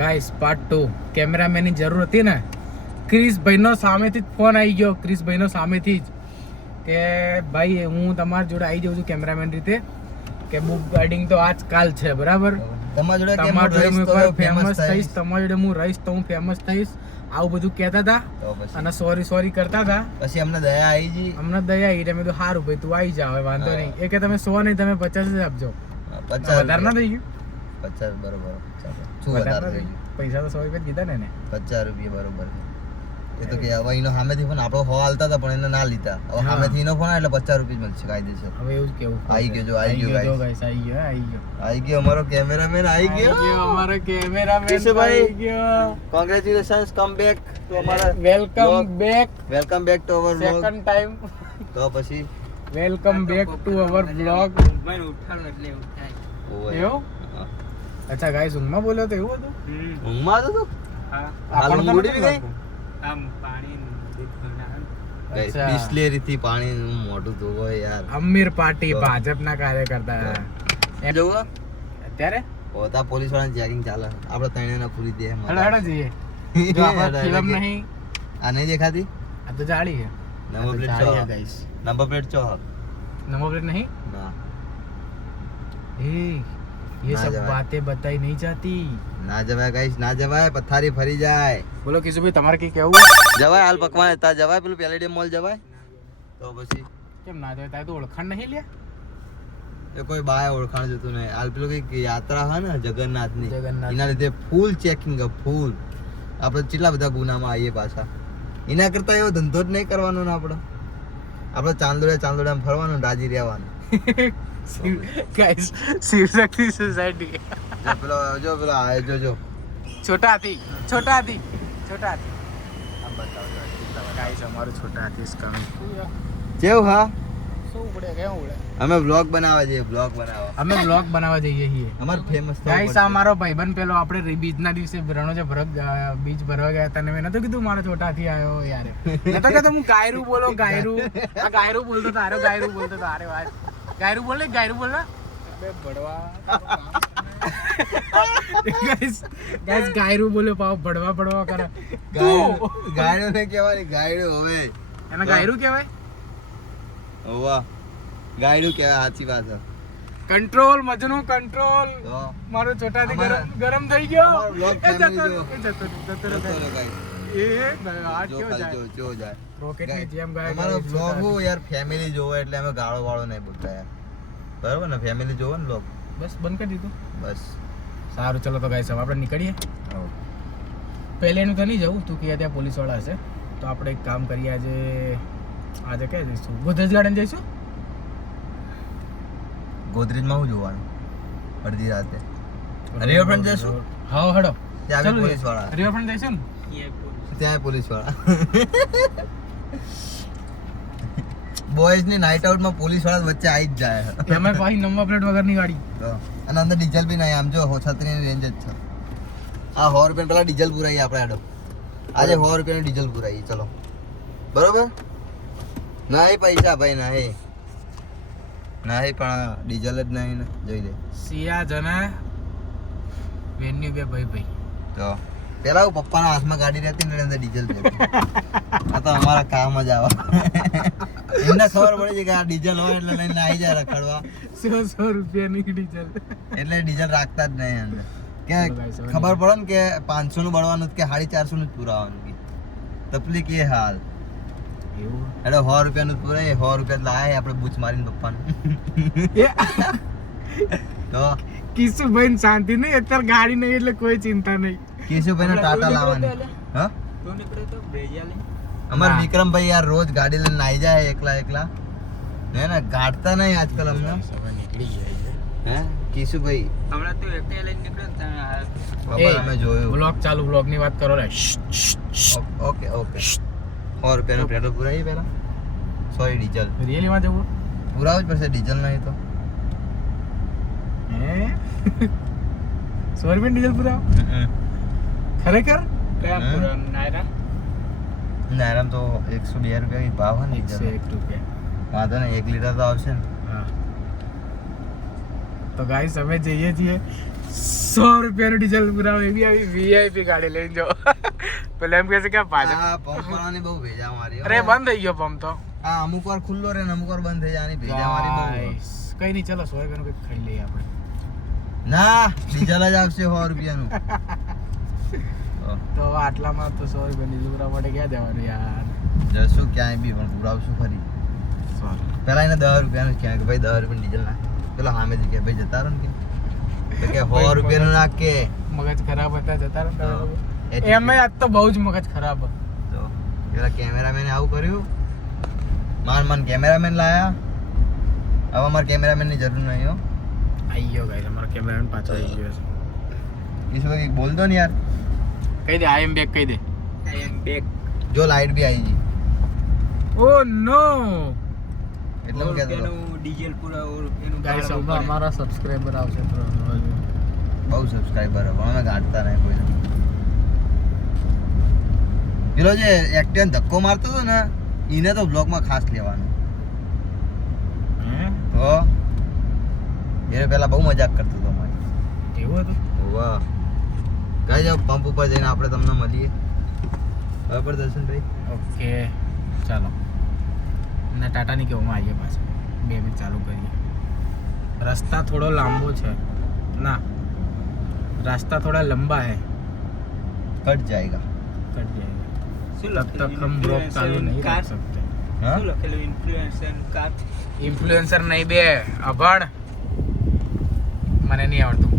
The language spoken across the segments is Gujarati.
ગાઈસ પાર્ટ 2 કેમેરામેન ની જરૂર હતી ને, ક્રિશભાઈનો સામેથી જ ફોન આવી ગયો, ક્રિશભાઈનો સામેથી જ કે ભાઈ હું તમારી જોડે આવી જાઉં છું કેમેરામેન રીતે, કે બુક ગાર્ડિંગ તો આજકાલ છે, બરાબર? તમારી જોડે હું ફેમસ થઈશ, તમારી જોડે હું રહીશ તો હું ફેમસ થઈશ, આવું બધું કહેતા હતા અને સોરી કરતા હતા. પછી અમને દયા આવી ગઈ, મેં તો સારું ભાઈ તું આવી જા, હવે વાંધો નહીં. એ કે તમે 100 નહીં તમે 50 જ આપજો. 50 વધારે ના થઈ ગયું? 50 બરોબર. શું વધારે થઈ ગયું? પૈસા તો 100 રૂપિયા કીધા ને 50 રૂપિયા બરોબર. એ તો કે હવે એનો સામેથી ફોન આપણો હો હાલતા હતા પણ એને ના લીધા. હવે સામેથી એનો ફોન એટલે 50 રૂપિયા મળશે કાયદેસર. હવે એવું જ કેવું. આવી ગયો ગાઈસ, આવી ગયો અમારો કેમેરામેન આવી ગયો. અમારો કેમેરામેન ભાઈ આવી ગયો. કોંગ્રેચ્યુલેશન્સ કમ બેક ટુ અમારા welcome back to our vlog. Second time. તો પછી welcome back to our blog. મને ઉઠાડો એટલે ઉઠાય. એવું? અચ્છા ગાઈસ, ઊંઘમાં બોલ્યો તો એવું હતું? ઊંઘમાં હતો? હા, હાલ ઊંઘ ઉડી ગઈ? આમ પાણી ગાઈસ બિસ્લેરી થી પાણી નું મોઢું ધોવો યાર. અમીર પાર્ટી ભાજપના કાર્યકર્તા એમ જોવો અત્યારે હોતા પોલીસ વાળાની ચેકિંગ ચાલે. આપણે ત્રણેયને પૂરી દે. હેડો જઈએ. જો આપણે ફિલ્મ નહીં, આ નહીં દેખાતી? આ તો જાળી છે. નંબર પ્લેટ જાળી ચો. છે ગાઈસ. નંબર પ્લેટ ચો. નંબર પ્લેટ નહીં? ના ये ना सब जवाय। बातें बताई नहीं जाती. ના જવાય ગાઈસ, ના જવાય. પથારી ફરી જાય. બોલો કિશુભાઈ, તમારે કઈ કેવું? જવાય હાલ પકવાન તા જવાય. પેલું પેલેડિયમ મોલ જવાય. તો પછી કેમ ના જવાય? તારે તો ઓળખાણ નહીં લે. એ કોઈ બાય ઓળખાણ જતું નહીં. હાલ પેલું કઈક યાત્રા હોય ને જગન્નાથની, જગન્નાથ. એના લીધે ફૂલ ચેકિંગ ફૂલ. આપણે કેટલા બધા ગુનામાં આવીએ પાછા. એના કરતા એવો ધંધો જ નહીં કરવાનો ને આપણે ચાંદોડા ફરવાનું, રાજી રહેવાનું. Guys, Shivshakti society. જો પેલો આવે જો છોટા હાથી ગાઈસ, અમારું છોટા હાથી ઇઝ કમિંગ. કેવું? હા, શું ઉડે કેમ ઉડે? અમે બ્લોગ બનાવવા જઈએ. અમે બ્લોગ બનાવવા જઈએ છીએ. અમાર ફેમસ ગાઈસ, આ મારો ભાઈબંધ પેલો આપણે બીજના દિવસે રણોજા બીજ ભરવા ગયા હતા ને મેં નતો કીધું મારો છોટા હાથી આવ્યો યાર. નતો કીધું હું ગાયરું બોલો ગાયરું. આ ગાયરું બોલતો તારો ગાયરું બોલતો તારે વાત. ગાયરું બોલ ને અબે બડવા. ગાઈસ ગાયરું બોલે પાવ બડવા કરે. ગાયડો ને કહેવાય. ગાયડો હવે એને ગાયરું કહેવાય. ઓવા ગાયડું કહેવાય. સાચી વાત છે. Control Majnu control. તો મારો છોટાથી અમારા- ગરમ થઈ ગયો. અમારો vlog એ જતો family રહ્યો, જો. જતો રહ્યો. ચલો guys. આ જો કેવો ખાલી જાય? જો જાય. રોકેટની જેમ ગાય અમારો ગાય vlog છોટા. હું યાર ફેમિલી જોવો એટલે અમે ગાળો વાળો નહીં બોલતા યાર. બરાબર ને? ફેમિલી જોવો ને vlog. બસ બંધ કરી દીધું. બસ સારું, ચલો તો ગાઈસ, હવે આપણે નીકળીએ. પહેલેનું તો નહીં જવું, તું કહે ત્યાં પોલીસ વાળા હશે તો આપણે એક કામ કરીએ. આજે ક્યાં જઈશું? ગોદરેજ ગાર્ડન જઈશું. ગોદરેજમાં હું જોવાનું અડધી રાતે? રિવરફ્રન્ટ જઈશું? હા હેડો. ત્યાં બી પોલીસ વાળા. રિવરફ્રન્ટ જઈશું ને? ત્યાં પોલીસ વાળા. બોયઝ ની નાઇટ આઉટ માં પોલીસ વાળા વચ્ચે આવી જ જાય. એમાં પાછી નંબર પ્લેટ વગરની ગાડી. તો અને અંદર ડીઝલ બી નહીં. આમ જો 36 ની રેન્જ જ છે. આ 100 રૂપિયા પેલા ડીઝલ પુરાઈએ આપણે હેડો. આજે 100 રૂપિયાની ડીઝલ પુરાઈએ. ચલો બરોબર. નહીં પૈસા ભાઈ નહીં પણ ડીઝલ જ નહીં ને. જોઈ લે સિયા જના વેન્યુ બે ભાઈ. તો પેલા હું પપ્પાના હાથમાં ગાડી રહેતી ને અંદર ડીઝલ રહેતી. આ તો અમારા કામ જ આવે. એમને ખબર પડે છે કે આ ડીઝલ હોય એટલે લઈને આવી જાય રખડવા. 100 રૂપિયાની ડીઝલ. એટલે ડીઝલ રાખતા જ નહીં અંદર. કે ખબર પડે ને કે 500 નું બળવાનું કે 450 નું જ પુરાવાનું કે તકલીફ એ હાલ. એવું એટલે 100 રૂપિયાનું જ પુરાય. 100 રૂપિયા લાયા આપણે બૂચ મારીને પપ્પાને. તો કિશુભાઈ શાંતિ નહીં, અત્યારે ગાડી નહીં એટલે કોઈ ચિંતા નહીં. કેશુભાઈ ટાટા લાવવાની. હા, તું નીકળે તો ભેજા લે. અમાર વિક્રમભાઈ યાર રોજ ગાડી લઈને નાઈ જાય એકલા હે ને. ગાડતા નહીં આજકાલ અમને. નીકળી ગયા. હે કેશુભાઈ હમણાં તું એકલા લઈને નીકળ્યો ને તમે બાપા અમે જોયું. બ્લોગ ચાલુ, બ્લોગ ની વાત કરો લે. ઓકે 100 રૂપિયાનું પેટ્રોલ પુરાવી પહેલા. સોરી ડીઝલ રિયલી માં જવું? પુરાવું જ પડશે. ડીઝલ નહીં તો હે 100 રૂપિયા ડીઝલ પુરાવ? ખરેખર? કયા હમ. પૂરા નાયરા નાયરામ તો 102 રૂપિયા ભાવ હોય ને ડીઝલ. 101 રૂપિયા. વાંધો નહીં, 1 લીટર તો આવશે ને. હા. તો ગાઈસ અમે જઈએ છીએ રૂપિયાનું ડીઝલ પુરાવો એવી આવી વીઆઈપી ગાડી લઈને જાઓ પેલા એમ કહે છે કે પાછળ આ પંપ વાળાની બહુ ભેજા મારી હો. અરે બંધ થઈ ગયો પંપ તો આ અમુક વાર ખુલ્લો રહે ને અમુક વાર બંધ થઈ જાય આની ભેજા મારી બહુ Guys, કઈ નહીં ચલો 100 રૂપિયાનું કંઈક ખાઈ લઈએ આપણે ના ડીઝલ જ આવશે 100 રૂપિયાનું તો આટલામાં તો 100 રૂપિયા ડીઝલ પુરાવા માટે ક્યાં જવાનું યાર જશું ક્યાંય બી પણ પુરાવશું ખરી સોરી પેલા એને 10 રૂપિયાનું ક્યાં કે ભાઈ 10 રૂપિયા ડીઝલ નાખ પેલા સામેથી કે ભાઈ જતા રહો ને કે 100 રૂપિયાનું નાખ કે મગજ ખરાબ હતા જતા રહો હા. એમાં આજ તો બહુ જ મગજ ખરાબ હતું. તો પેલા કેમેરામેને આવું કર્યું માન કેમેરામેન લાયા હવે અમારે કેમેરામેનની જરૂર નહીં હો આઈ ગયો ગાઈસ અમારો કેમેરામેન પાછો આવી ગયો છે ઈસ વખત બોલ દો ને યાર કહી દે આઈ એમ બેક કહી દે I am back. જો લાઈટ બી આવી ગઈ ઓ નો એટલે હું કહેતો હતો. રૂપિયાનું ડીઝલ પુરાવો રૂપિયાનું ગાઈસ ભાડું હમણાં પડે. અમારા સબસ્ક્રાઇબર આવશે તો બહુ સબસ્ક્રાઇબર હવે અમે ગાંઠતા નહીં કોઈ પેલો જે એક્ટિવ ધક્કો મારતો હતો ને એને તો બ્લોગમાં ખાસ લેવાનું હે તો એને પેલા બહુ મજાક કરતો હતો મારી એવું હતું વાહ કઈ જાવ પંપ ઉપર જઈને આપણે તમને મળીએ બરાબર દર્શનભાઈ ઓકે ચાલો ના ટાટાની કેવામાં આવીએ પાછા 2 મિનિટ ચાલુ કરીએ रास्ता थोड़ा लांबो છે ना रास्ता थोड़ा लंबा है कट जाएगा कट जाएगा શું तब तक हम ब्लॉग चालू नहीं કાર रख सकते हाँ? શું લખેલું ઇન્ફ્લુએન્સર કાર इन्फ्लुएंसर नहीं बे अभण મને નહીં આવડતું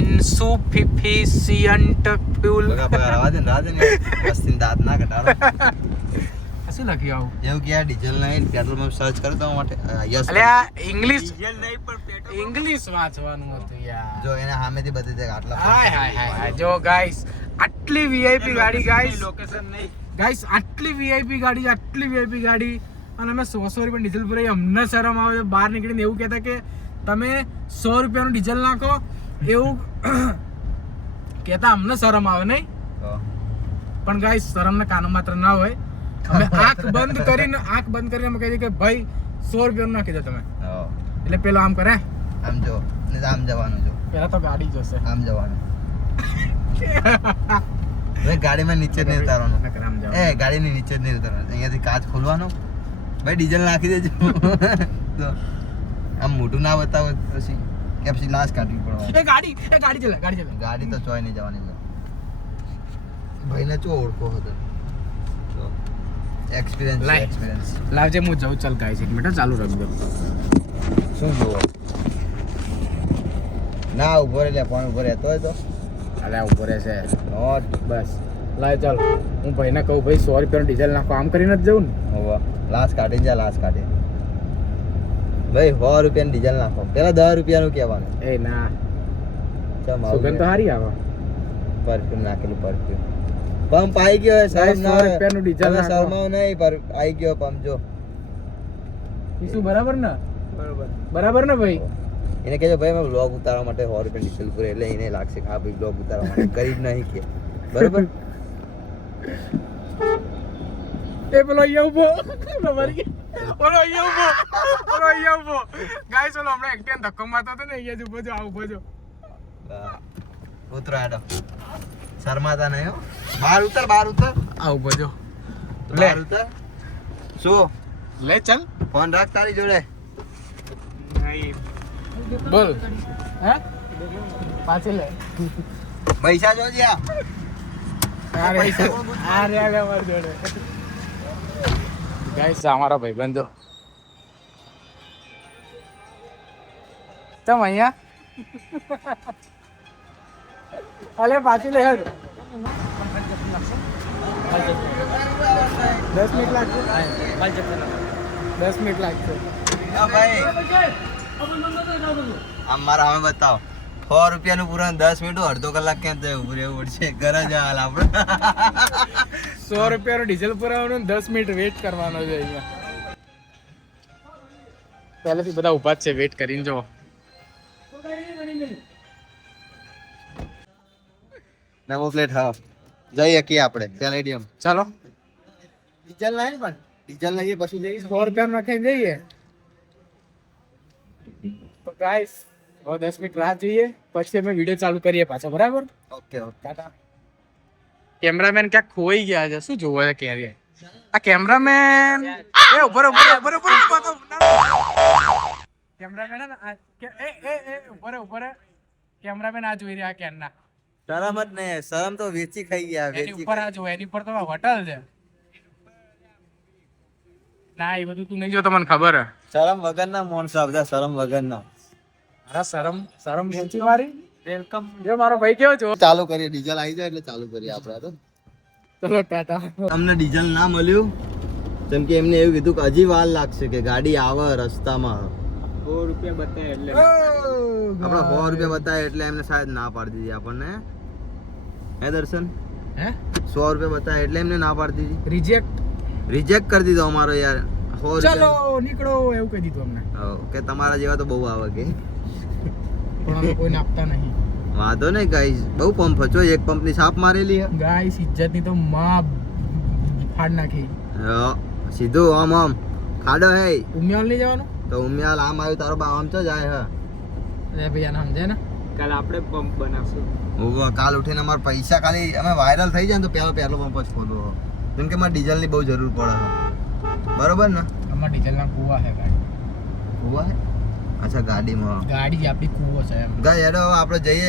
ઇન્સુફિશિયન્ટ ફ્યુલ બગા બગા રાવા દે ને મસ્તી દાંત ના કટાડો શું લખ્યું આવું એવું કે આ ડીઝલ નહીં પેટ્રોલ પંપ સર્ચ કરી દો માટે યસ અલ્યા ઇંગ્લિશ ડીઝલ નહીં પણ પેટ્રોલ ઇંગ્લિશ વાંચવાનું હતું યાર જો એને સામેથી બધી દે આટલા હાય હાય હાય જો ગાઈસ આટલી વીઆઈપી ગાડી ગાઈસ લોકેશન નહીં ગાઈસ આટલી વીઆઈપી ગાડી અને અમે 100 રૂપિયા ડીઝલ પુરાઈ અમને શરમ આવે બહાર નીકળીને એવું કહેતા કે તમે 100 રૂપિયાનું ડીઝલ નાખો એવું કહેતા અમને શરમ આવે નહીં પણ ગાઈસ શરમના કાનો માત્ર ના હોય અમે આંખ બંધ કરીને અમે કહીએ કે ભાઈ 100 રૂપિયાનું નાખી દો તમે એટલે પેલો આમ કરે આમ જો ને આમ જવાનું જો પેલા તો ગાડી જશે આમ જવાનું હવે ગાડીમાં નીચે જ નહીં ઉતારવાનું નકર આમ જાઓ. એ ગાડીની નીચે જ નહીં ઉતારવાનું અહીંયાથી કાચ ખોલવાનો ભાઈ ડીઝલ નાખી દેજો તો આમ મોઢું ના બતાવો પછી કે પછી લાશ કાઢવી પડવાની એ ગાડી ચલા ગાડી તો ચોય નહીં જવાની છે ભાઈને ચો ઓળખો હતો એક્સપિરિયન્સ લાય. એક્સપિરિયન્સ લાવજે હું જાઉં ચાલ ગાઈસ 1 મિનિટ ચાલુ રાખજો શું જોવો ના ઉભો રે લે પણ ઉભો રહેતો હોય તો અલ્યા ઉભો રહેશે નોટ બસ લાય ચાલ હું ભાઈને કહું ભાઈ 100 રૂપિયાનું ડીઝલ નાખો આમ કરીને જ જવું ને હોવા લાશ કાઢી જા લાશ કાઢી ભાઈ 100 રૂપિયાનું ડીઝલ નાખો પેલા 10 રૂપિયાનું કહેવાનું એ ના ચમ સુગંધ તો સારી આવે પરફ્યુમ નાખેલું પરફ્યુમ પંપ આવી ગયો હે સાહેબ ના 100 રૂપિયાનું ડીઝલ નાખો. શરમાવ નહીં પર આવી ગયો પંપ જો ઈ શું બરાબર ને બરોબર બરાબર ને ભાઈ એને કહેજો ભાઈ મેં બ્લોગ ઉતારવા માટે 100 રૂપિયા ડીઝલ પૂરે એટલે એને લાગશે કે હા ભાઈ બ્લોગ ઉતારવા માટે કરી જ નહીં કે બરોબર એ પેલો અહીંયા ઉભો ગાઈસ ઓલો હમણાં એકટીને ધક્કો મારતો હતો ને અહીંયા જ ઉભો જો આ ઉભો જો હા. ઉતરો આડો શરમાતા નહીં હો બહાર ઉતર આ ઉભો જો લે. બહાર ઉતર શું લે ચાલ ફોન રાખ તારી જોડે નહીં બોલ હે પાછી લે પૈસા જોજે આ અરે આ રે અમાર જોડે ગાઈસ અમારા ભાઈબંધો તમ અહીંયા અલે પાછી લે હેડ 10 મિનિટ લાગશે 10 મિનિટ લાગશે હા ભાઈ આમ મારા હવે બતાવો 100 રૂપિયાનું પૂરા 10 મિનિટ અડધો કલાક કેમ થાય ઉભું રહેવું પડશે ઘરે જ હાલ આપણે 100 રૂપિયાનું ડીઝલ પુરાવાનું 10 મિનિટ વેઇટ કરવાનો છે અહીંયા પહેલેથી બધા ઊભા જ છે વેઇટ કરીને જો નવો પ્લેટ હા જઈએ કે આપણે પેલેડિયમ ચાલો ડીઝલ નહીં પણ ડીઝલ લઈએ પછી જઈએ 100 રૂપિયા નાખીને જઈએ તો ગાઈસ હવે 10 મિનિટ રાહ જોઈએ પછી અમે વિડીયો ચાલુ કરીએ પાછો, બરાબર? Okay okay tata. કેમેરામેન ક્યાંક ખોઈ ગયા છે, શું જોવો છે કેરી? આ કેમેરામેન એ ઉભો રહો, ઉભો રહો, ઉભો રહો, ઉભો રહો. કેમેરામેન હે ને આ ઉભો રહો, ઉભો રહો. કેમેરામેન આ જોઈ રહ્યા કેનના. શરમ જ નહીં, શરમ તો વેચી ખાઈ ગયા, એની વેચી ઉપર આ જો, એની ઉપર તો હોટલ છે. ના એ બધું તું નહીં જો, તમને ખબર હે. શરમ વગરના માણસો બધા, શરમ વગરના. અરે શરમ વેચી મારી. વેલકમ. જો મારો ભાઈ કેવો છો? ચાલુ કરીએ, ડીઝલ આવી જાય એટલે ચાલુ કરીએ આપણે તો. ચલો ટાટા. અમને ડીઝલ ના મળ્યું કેમ કે એમને એવું કીધું કે હજી વાર લાગશે, કે ગાડી આવે રસ્તામાં. 100 રૂપિયા બતાવે એટલે આપણે 100 રૂપિયા બતાવે એટલે એમને શાયદ ના પાડી દીધી આપણને. હે દર્શન, હે 100 રૂપિયા બતાવે એટલે એમને ના પાડી દીધી. રિજેક્ટ. કરી દીધો અમારો યાર. 100 ચલો રૂપિયા નીકળો એવું કહી દીધું અમને. કે તમારા જેવા તો બહુ આવે કે. પણ અમે કોઈને આપતા નહીં. વાંધો નહીં ગાઈસ, બહુ પંપ હતો, એક પંપની છાપ મારેલી હે. ગાઈસ ઇજ્જતની તો માં ફાડ નાખી. હા, સીધું આમ આમ ખાડો હે ઉમિયાલ નહીં જવાનું? તો ઉમિયાલ આમ આવ્યું, તારો બા આમ તો જાય હે. અરે ભૈયા નામ છે ને. કાલ આપણે પંપ બનાવશું. કાલ ઉઠીને અમારા પૈસા ખાલી અમે વાયરલ થઈ જાય ને તો પહેલો પંપ જ ખોલવો, કેમ કે મારે ડીઝલની બહુ જરૂર પડે છે. બરોબર ને? અમારા ડીઝલના કૂવા છે ગાડી. હોવા હે? અચ્છા ગાડીમાં ગાડી આપણી કૂવો છે એમ. ગાય હેડો હવે આપણે જઈએ